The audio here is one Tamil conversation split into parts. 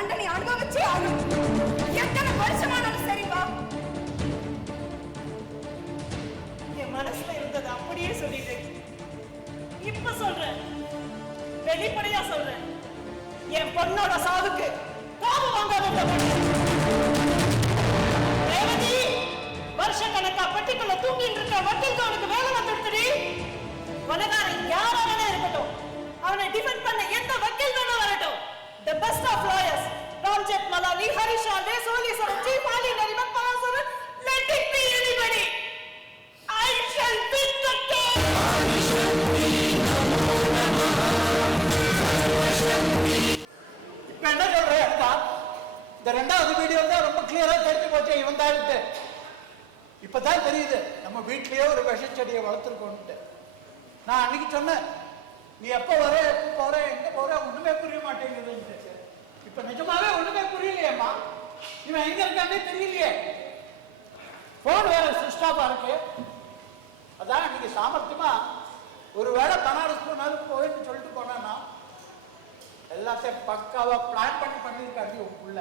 தண்டனை அனுபவிச்சே ஆகும். எத்தனை வருஷமானாலும் சரிப்பா. என் மனசுல இருந்தது அப்படியே சொல்லிட்டேன். இப்ப சொல்றேன், வெளிப்படையா சொல்றேன், என் பொண்ணோட சாவுக்கு காவு வாங்காத ரேவதி. வருஷ கணக்கா பெட்டிக்குள்ள தூங்கிட்டு இருக்க வக்கீல் அவனுக்கு வேலை வந்துடுத்துடி. கொலைகாரன் யாரா வேணா இருக்கட்டும், அவனை டிஃபெண்ட் பண்ண எந்த வக்கீல் வேணா வரட்டும். The best of lawyers, Ramjet Malali, Harish Ande, Soli Sir, Chief Ali Nariman Parasar, let it be anybody. I shall win the case. இப்ப என்ன சொல்றேன் அக்கா, இந்த ரெண்டாவது வீடியோ தான் ரொம்ப கிளியரா தெரிஞ்சு போச்சு. இவன் தான் இப்பதான் தெரியுது நம்ம வீட்லயே ஒரு விஷச்செடியை வளர்த்துருக்கோன்ட்டு. நான் அன்னைக்கு சொன்னேன், நீ எப்ப வர, எப்ப போற, எங்க போற, ஒண்ணுமே புரிய மாட்டேங்குதுன்னு. இப்ப நிஜமாவே ஒண்ணுமே புரியலையேம்மா. இவன் எங்க இருக்கானே தெரியலையே. போன் வேற சுவிட்ச் ஆஃபா இருக்கு. அதான் நீங்க சாமர்த்தியமா ஒருவேளை பனாரஸ் போனாலும் போயின்னு சொல்லிட்டு போனா எல்லாத்தையும் பக்காவா பிளான் பண்ணிருக்காங்க உங்களுக்குள்ள.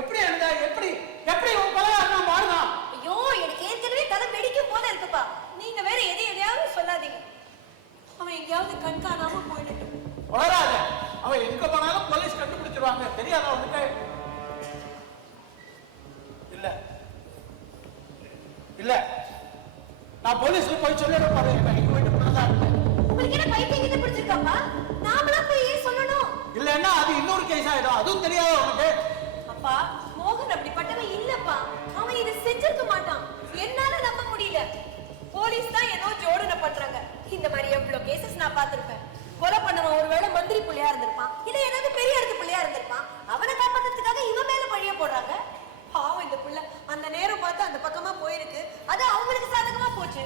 எப்படி இருந்தா எப்படி எப்படி உன் கொலைகாரன் மாறினான்? ஐயோ, எனக்கு ஏற்கனவே தலை வெடிக்கும் போல இருக்குப்பா. நீங்க வேற எதையாவது சொல்லாதீங்க. அவன் எங்கேயாவது கண்காணாம போயிட்டு வளராத. அவன் எங்க போனாலும் போலீஸ் கண்டுபிடிச்சிருவாங்க. தெரியாத அவனுக்கு? இல்ல இல்ல, நான் போலீஸ்ல போய் சொல்லிட போறேன். எங்க வீட்டு போனதான். உங்களுக்கு என்ன பைத்தியம் கிட்ட பிடிச்சிருக்காப்பா? நாமளா போய் ஏன் சொல்லணும்? இல்லன்னா அது இன்னொரு கேஸ் ஆயிடும். அதுவும் தெரியாத அவனுக்கு. அப்பா, மோகன் அப்படிப்பட்டவன் இல்லப்பா. அவன் இதை செஞ்சிருக்க மாட்டான். என்னால நம்ப முடியல. போலீஸ் தான் ஏதோ ஜோடனை பண்றாங்க. இந்த மாதிரி எவ்வளவு கேசஸ் நான் பார்த்திருப்பேன். கொலை பண்ணவன் ஒருவேளை மந்திரி பிள்ளையா இருந்திருப்பான், இல்ல ஏதாவது பெரிய இடத்து பிள்ளையா இருந்திருப்பான். அவனை காப்பாத்துறதுக்காக இவன் மேல பழிய போடுறாங்க. பாவம் இந்த பிள்ளை அந்த நேரம் பார்த்து அந்த பக்கமா போயிருக்கு. அது அவங்களுக்கு சாதகமா போச்சு.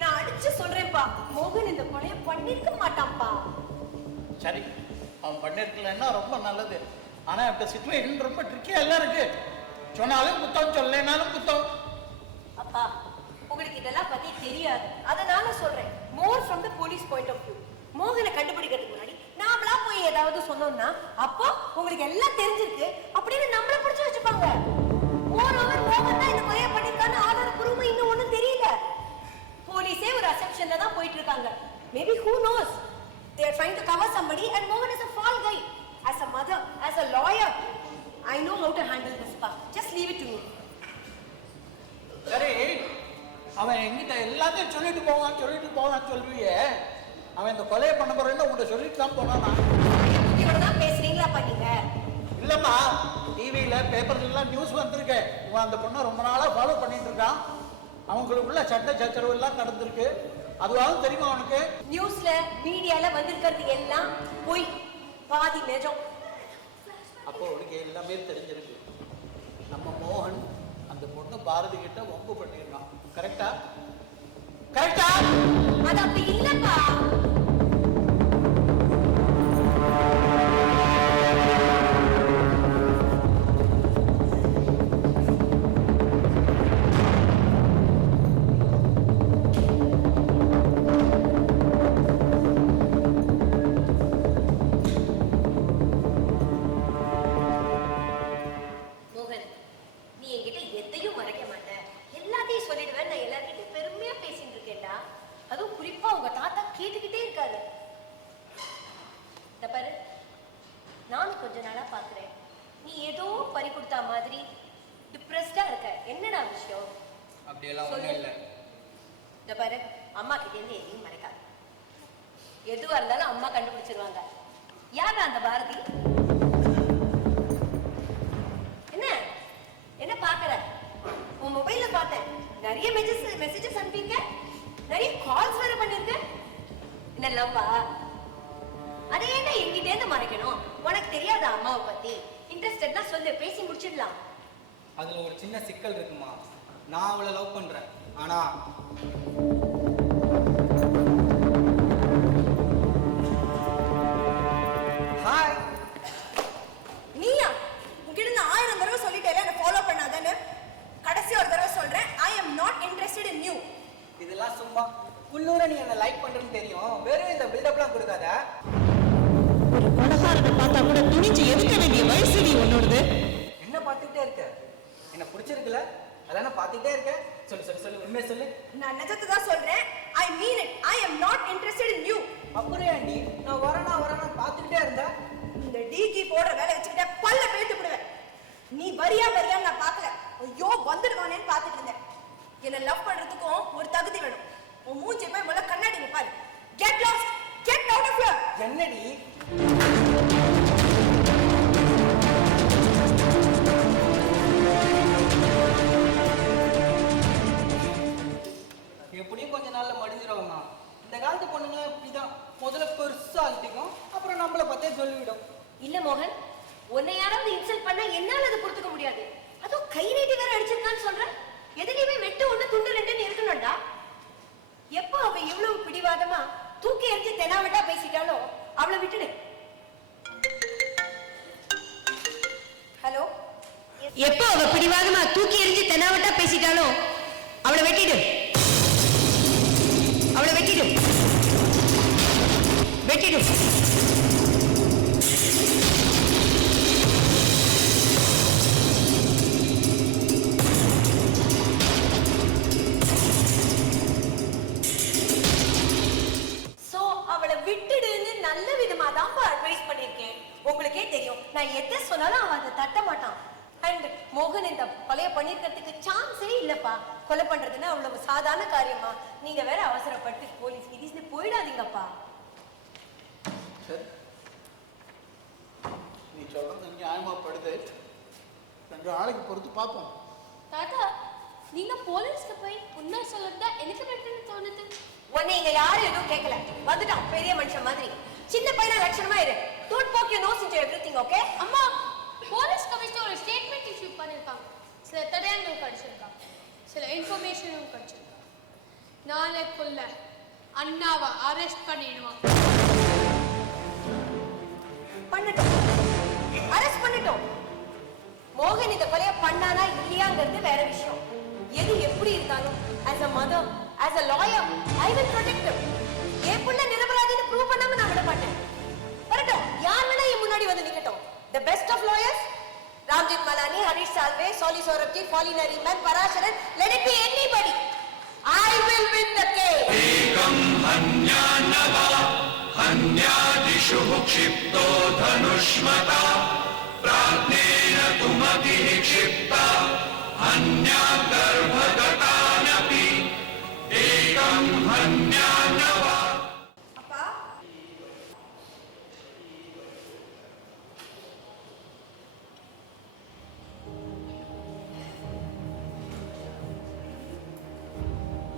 நான் அடிச்சு சொல்றேன்ப்பா, மோகன் இந்த கொலையை பண்ணிருக்க மாட்டான்ப்பா. சரி, அவன் பண்ணிருக்கலன்னா ரொம்ப நல்லது. ஆனா இப்ப சிச்சுவேஷன் ரொம்ப ட்ரிக்கியா எல்லாம் இருக்கு. சொன்னாலும் குத்தம், சொல்லனாலும் குத்தம். அப்பா, உங்களுக்கு இதெல்லாம் பத்தி தெரியாது, அதனால சொல்றேன். More from the police point of view. மோகனை கண்டுபிடிக்கிறதுக்கு முன்னாடி நாமளா போய் ஏதாவது சொன்னோம்னா அப்போ உங்களுக்கு எல்லாம் தெரிஞ்சிருக்கு அப்படின்னு நம்மள பிடிச்சு வச்சுப்பாங்க. மோர் ஓவர் மோகன் தான் இந்த கொலையை பண்ணிருக்கான்னு ஆதாரப்பூர்வமா இன்னும் ஒண்ணும் தெரியல. போலீஸே ஒரு அசெப்ஷன்ல தான் போயிட்டு இருக்காங்க. Maybe who knows, they are trying to cover somebody and Mohan is a fall guy. As a mother, as a lawyer, I know how to handle this part. Just leave it to me. சரி, அவன் எங்கிட்ட எல்லாத்தையும் சொல்லிட்டு போவான்னு சொல்லுவியே. அவன் இந்த கொலையை பண்ண போறேன்னு உங்கள்கிட்ட சொல்லிட்டு தான் போனானா? இவ்வளவுதான் பேசுறீங்களா நீங்க? இல்லம்மா, டிவியில பேப்பர்ல எல்லாம் நியூஸ் வந்திருக்கு. இவன் அந்த பொண்ணை ரொம்ப நாளா ஃபாலோ பண்ணிட்டு இருக்கான். அவங்களுக்குள்ள சண்டை சச்சரவு எல்லாம் நடந்திருக்கு. அதுவாவது தெரியுமா அவனுக்கு? நியூஸ்ல மீடியால வந்திருக்கிறது எல்லாம் போய் பாதி நிஜம். அப்போ அவனுக்கு எல்லாமே தெரிஞ்சிருக்கு. நம்ம மோகன் அந்த பொண்ணு பாரதி கிட்ட வம்பு பண்ணிருக்கான். கரெக்டா? கரெக்டா? அது அப்படி இல்லப்பா. நானும் கொஞ்ச நாளா பாக்குறேன், நீ ஏதோ பறி கொடுத்த மாதிரி டிப்ரெஸ்டா இருக்க. என்னடா விஷயம்? அப்படியெல்லாம் ஒண்ணும் இல்ல. இந்த பாரு, அம்மா கிட்ட இருந்து எதையும் மறைக்காது. எதுவா இருந்தாலும் அம்மா கண்டுபிடிச்சிருவாங்க. யாரா அந்த பாரதி? என்ன என்ன பாக்குற? உன் மொபைல்ல பார்த்தேன், நிறைய மெசேஜஸ் அனுப்பிங்க, நிறைய கால்ஸ் வேற பண்ணிருக்க. என்ன லவ்வா? அதை ஏன்டா என்கிட்ட இருந்து மறைக்கணும்? உனக்கு தெரியாத அம்மாவை பத்தி? இன்ட்ரெஸ்டட்னா சொல்லு, பேசி முடிச்சிடலாம். அதுல ஒரு சின்ன சிக்கல் இருக்குமா. நான் அவளை லவ் பண்றேன், ஆனா ஹாய், நீயா? உன்கிட்ட 1000 தடவை சொல்லிட்டேல என்ன ஃபாலோ பண்ணாதன்னு. கடைசி ஒரு தடவை சொல்றேன், I am not interested in you. இதெல்லாம் சும்மா குள்ளூர நீ என்ன லைக் பண்றேன்னு தெரியும், வெறும் இந்த பில்டப்லாம் கொடுக்காத. ஒரு கொலைகாரனை பார்த்தா கூட துணிஞ்சு எதுக்க வேண்டிய வயசுடி உன்னோடது. என்ன பார்த்துக்கிட்டே இருக்க? என்ன பிடிச்சிருக்குல்ல? அதானே பார்த்துக்கிட்டே இருக்க. சொல்லு சொல்லு சொல்லு, உண்மையை சொல்லு. நான் நிஜத்தை தான் சொல்றேன். I mean it. I am not interested in you. அப்புறம் ஏன்டி நான் வரேனா பார்த்துக்கிட்டே இருந்தா? இந்த டிகி போடுற வேலை வச்சுக்கிட்ட பல்ல பேத்து விடுவேன். நீ வரியா நான் பார்க்கல. ஐயோ வந்துடுவானேன்னு பார்த்துட்டு இருந்தேன். என்ன லவ் பண்றதுக்கும் ஒரு தகுதி வேணும். உன் மூஞ்சி போய் முதல்ல கண்ணாடியில பாரு. Get lost. Get out of here. என்னடி எப்படியும் கொஞ்ச நாள்ல மடிஞ்சிருவாங்க. இந்த காலத்து பொண்ணுங்க இப்படிதான். முதல்ல பெருசா அழுத்திக்கும், அப்புறம் நம்மள பத்தே சொல்லிவிடும். இல்ல மோகன், உன்னை யாராவது இன்சல்ட் பண்ணா என்னால அதை பொறுத்துக்க முடியாது. அதுவும் கை நீட்டி வேற அடிச்சிருக்கான்னு சொல்ற. எதுலயுமே வெட்டு ஒண்ணு துண்டு ரெண்டுன்னு இருக்கணும்டா. எப்போ அவ இவ்வளவு பிடிவாதமா தூக்கி எறிஞ்சு தெனாவட்டா பேசிட்டாலோ அவளை விட்டுடு. ஹலோ, எப்போ அவ பிடிவாதமா தூக்கி எறிஞ்சு தெனாவட்டா பேசிட்டாலோ அவளை வெட்டிடு. அவளை வெட்டிடு. வெட்டிடு. விட்டுடுன்னு நல்ல விதமா தான் அட்வைஸ் பண்ணிருக்கேன். உங்களுக்கே தெரியும், நான் எதை சொன்னாலும் அவன் அதை தட்ட மாட்டான். அண்ட் மோகன் இந்த கொலையை பண்ணிருக்கிறதுக்கு சான்ஸே இல்லப்பா. கொலை பண்றதுன்னா அவ்வளவு சாதாரண காரியமா? நீங்க வேற அவசரப்பட்டு போலீஸ் கிரீஸ்னு போயிடாதீங்கப்பா. நீ சொல்றது நியாயமாப்படுது. 2 நாளைக்கு பொறுத்து பார்ப்போம். தாத்தா, நீங்க போலீஸ்ல போய் உண்மை சொல்லறதா எனக்கு பெட்டர்னு தோணுது. உன்னை இங்க யாரும் எதுவும் கேட்கல. வந்துட்டான் பெரிய மனுஷன் மாதிரி. சின்ன பையனா லட்சணமா இரு. Don't poke your nose into everything, okay? அம்மா, போலீஸ் கமிஷனர் ஒரு ஸ்டேட்மெண்ட் இஷ்யூ பண்ணிருக்காங்க. சில தடயங்கள் கிடைச்சிருக்காங்க, சில இன்ஃபர்மேஷனும் கிடைச்சிருக்காங்க. நாளைக்குள்ள அண்ணாவை அரெஸ்ட் பண்ணிடுவாங்க. பண்ணட்டும், அரெஸ்ட் பண்ணட்டும். மோகன் இந்த கொலையை பண்ணானா இல்லையாங்கிறது வேற விஷயம். எது எப்படி இருந்தாலும் as a mother, as a lawyer, I will protect him. என் புள்ள நிரபராதின்னு ப்ரூவ் பண்ணாம நான் விட மாட்டேன். வரட்டும், யார் வேணா என் முன்னாடி வந்து நிக்கட்டும். The best of lawyers, Ramjit Malani, Harish Salve, Soli Sorabji, Fali Nariman, Parasaran, let it be anybody. I will win the case. एकं हन्यानवा हन्यादिषु क्षिप्तो धनुष्मता प्राज्ञेन तुमतिः क्षिप्ता हन्या गर्भगतानपि एकं हन्यानवा. அப்பா,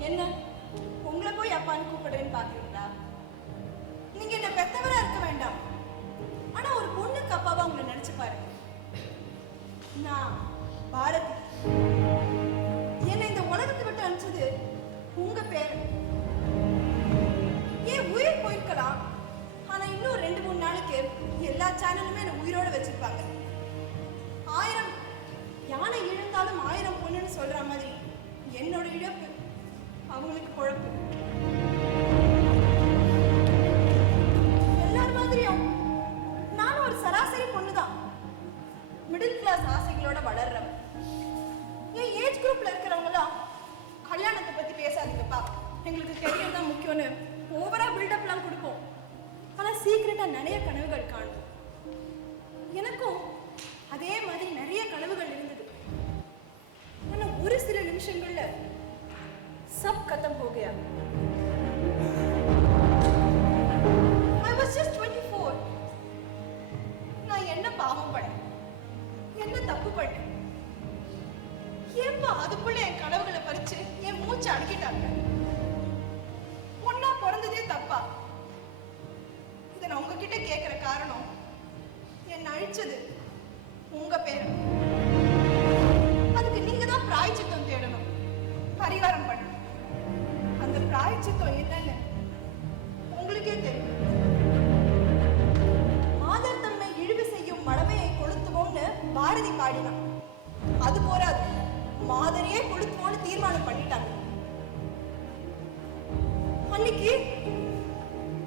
என்ன உங்களை போய் அப்பான்னு கூப்பிடுறேன்னு பாக்குறீங்களா? நீங்க என்ன பெத்தவரா இருக்க வேண்டாம். ஆனா ஒரு பொண்ணுக்கு அப்பாவா உங்களை நினைச்சு பாருங்க. நான் பாரதி. என்னை இந்த உலகத்தை விட்டு அனுப்பிச்சது உங்க பேரு. என் உயிர் போயிருக்கலாம், ஆனா இன்னும் 2-3 நாளைக்கு எல்லா சேனலுமே என்ன உயிரோட வச்சிருப்பாங்க. 1000 யானை இழந்தாலும் 1000 பொண்ணுன்னு சொல்ற மாதிரி என்னோட இழப்பு அவங்களுக்கு குழப்பு. எல்லாரும் மாதிரியும் நானும் ஒரு சராசரி பொண்ணுதான். மிடில் கிளாஸ் ஆசைகளோட வளர்றவன். என் ஏஜ் குரூப்ல இருக்கிறவங்களாம் கல்யாணத்தை பத்தி பேசாதீங்கப்பா, எங்களுக்கு கெரியர் தான் முக்கியம்னு ஓவரா பில்டப்லாம் கொடுப்போம். ஆனா சீக்கிரட்டா நிறைய கனவுகள் காணும். எனக்கும் அதே மாதிரி நிறைய கனவுகள் இருந்தது. ஆனா ஒரு சில நிமிஷங்கள்ல सब खत्म हो गया. I was just 24. நான் என்ன பாவம் பண்ணேன், என்ன தப்பு பண்ணேன்? ஏன்பா அதுக்குள்ள என் கனவுகளை பறிச்சு என் மூச்சை அடக்கிட்டாங்க? ஒன்னா பிறந்ததே தப்பா? இதை நான் உங்ககிட்ட கேட்கிற காரணம், என்ன அழிச்சது உங்க பேரு. அதுக்கு நீங்க தான் பிராயச்சித்தம் தேடணும், பரிகாரம் பண்ணணும். அந்த பிராயச்சித்தம் என்னன்னு உங்களுக்கே தெரியும். மாதர் தம்மை இழிவு செய்யும் மடமையை கொளுத்துவோம்னு பாரதி பாடினான். அது போராது, மாதரையே கொளுத்துவோம்னு தீர்மானம் பண்ணிட்டாங்க. அன்னைக்கு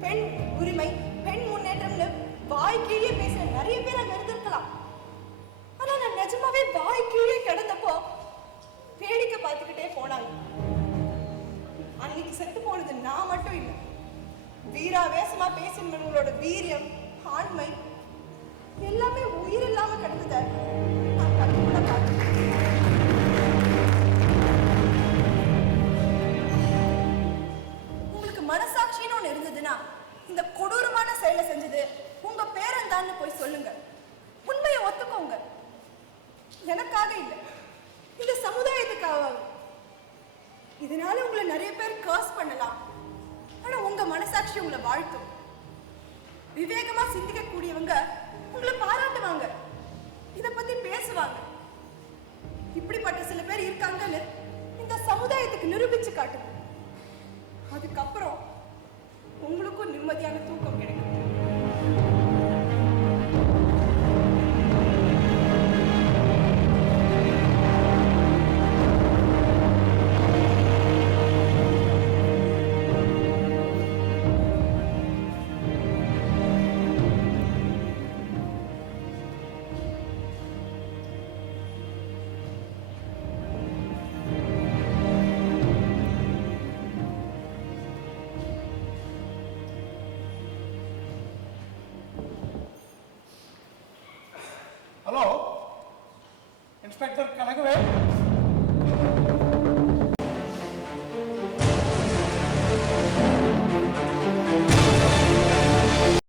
பெண் உரிமை, பெண் முன்னேற்றம்னு வாய் கீழே பேசுற நிறைய பேர் அங்க இருந்திருக்கலாம். ஆனா நான் நிஜமாவே வாய் கீழே கிடந்தப்போ வேடிக்கை பார்த்துக்கிட்டே போனாங்க. அன்னைக்கு செத்து போனது நான் மட்டும் இல்லை, வீராவேசமா பேசினவங்களோட வீரியம், ஆண்மை எல்லாமே உயிர் இல்லாம கிடந்தத நான் கண்ணு கூட பார்த்தேன். உங்களுக்கு மனசாட்சின்னு ஒண்ணு இருந்ததுன்னா இந்த கொடூரமான செயலை செஞ்சது உங்க பேரன்தான்னு போய் சொல்லுங்க. உண்மையை ஒத்துக்கோங்க. எனக்காக இல்லை, இந்த சமுதாயத்துக்காக. இதனால உங்களை நிறைய பேர் கர்ஸ் பண்ணலாம், ஆனா உங்க மனசாட்சி உங்களை வாழ்த்தும். விவேகமா சிந்திக்க கூடியவங்க உங்களை பாராட்டுவாங்க, இத பத்தி பேசுவாங்க. இப்படிப்பட்ட சில பேர் இருக்காங்கன்னு இந்த சமுதாயத்துக்கு நிரூபிச்சு காட்டுங்க. அதுக்கப்புறம் உங்களுக்கும் நிம்மதியான தூக்கம் கிடைக்கும். ஹலோ, இன்ஸ்பெக்டர் கனக